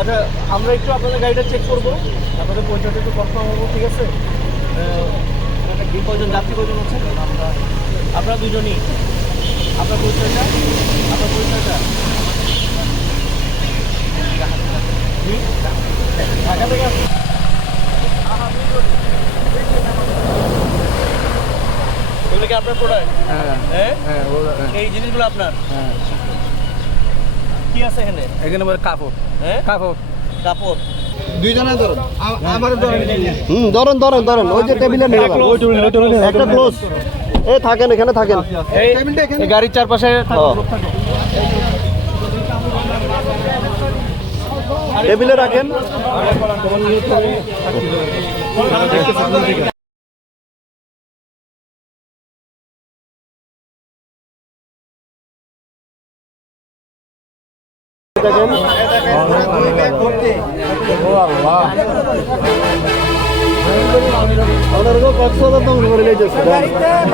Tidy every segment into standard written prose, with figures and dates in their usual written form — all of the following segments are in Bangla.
আচ্ছা, আমরা একটু আপনাদের গাড়িটা চেক করবো, আপনাদের পরিচয়টা একটু কনফার্ম হবো, ঠিক আছে? কয়জন যাত্রী কয়জন আছেন? আপনারা দুজনই। আপনার পরিচয়টা, আপনার পরিচয়টা ঢাকা থেকে আসছেন? এগুলো কি আপনার প্রোডাক্ট? হ্যাঁ, এই জিনিসগুলো আপনার? কি আছে এখানে? এখানে কাপড়। হ্যাঁ, কাপড় কাপড়। দুইজনে ধরুন, আমার ধরেন ধরেন ওই যে টেবিলে নিয়ে একটা ক্লোজ। এই থাকেন, এখানে থাকেন। এই গাড়ির চারপাশে টেবিলে রাখেন।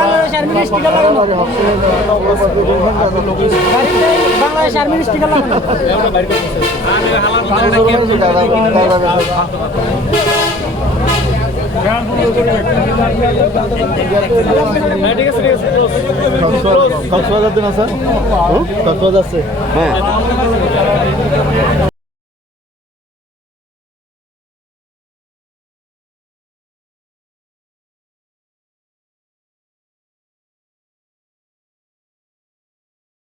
বাংলাদেশ আর্মির স্টিকার লাগানো। বাংলাদেশ আর্মির স্টিকার লাগানো। কক্সবাজার দিন আছে, কক্সবাজার আছে। হ্যাঁ